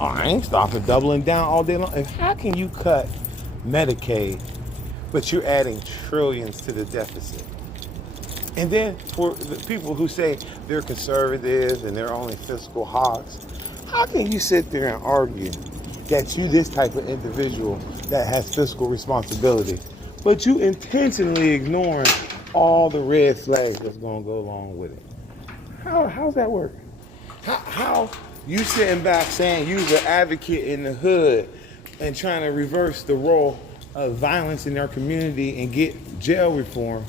Oh, I ain't stopping, doubling down all day long. And how can you cut Medicaid, but you're adding trillions to the deficit? And then for the people who say they're conservative and they're only fiscal hawks, how can you sit there and argue that you this type of individual that has fiscal responsibility, but you intentionally ignoring all the red flags that's gonna go along with it? How's that work? How you sitting back saying you're the advocate in the hood and trying to reverse the role of violence in our community and get jail reform,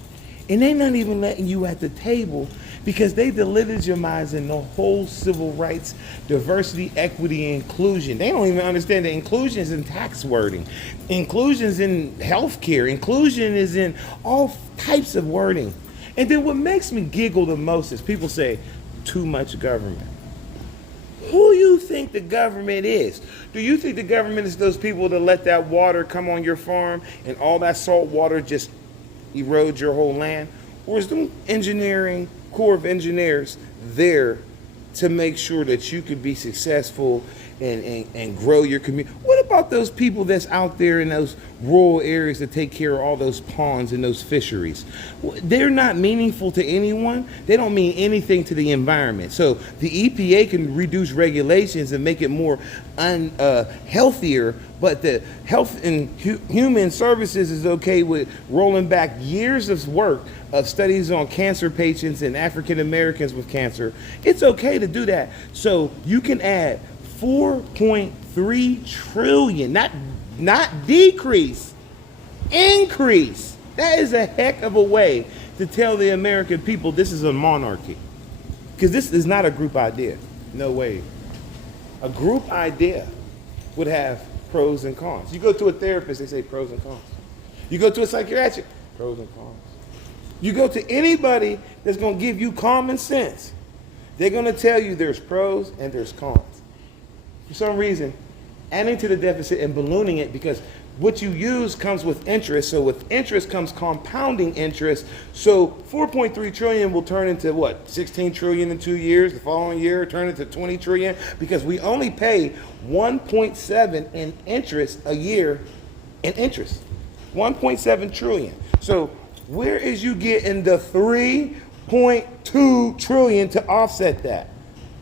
and they not even letting you at the table because they delegitimizing the whole civil rights, diversity, equity, and inclusion. They don't even understand that inclusion is in tax wording, inclusion is in healthcare, inclusion is in all types of wording. And then what makes me giggle the most is people say, too much government. Who you think the government is? Do you think the government is those people that let that water come on your farm and all that salt water just erode your whole land? Or is the engineering, Corps of Engineers there to make sure that you could be successful and grow your community? What about those people that's out there in those rural areas that take care of all those ponds and those fisheries? They're not meaningful to anyone. They don't mean anything to the environment. So the EPA can reduce regulations and make it more healthier, but the Health and Human Services is okay with rolling back years of work of studies on cancer patients and African Americans with cancer. It's okay to do that. So you can add 4.3 trillion, not decrease, increase. That is a heck of a way to tell the American people this is a monarchy. Because this is not a group idea. No way. A group idea would have pros and cons. You go to a therapist, they say pros and cons. You go to a psychiatric, pros and cons. You go to anybody that's going to give you common sense, they're going to tell you there's pros and there's cons. For some reason, adding to the deficit and ballooning it, because what you use comes with interest, so with interest comes compounding interest. So 4.3 trillion will turn into what? 16 trillion in 2 years, the following year turn into 20 trillion, because we only pay 1.7 in interest a year in interest. 1.7 trillion. So where is you getting the 3.2 trillion to offset that?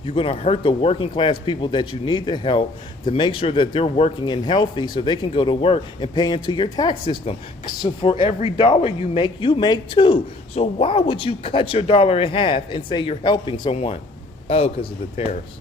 You're going to hurt the working class people that you need to help to make sure that they're working and healthy so they can go to work and pay into your tax system. So for every dollar you make two. So why would you cut your dollar in half and say you're helping someone? Oh, because of the tariffs.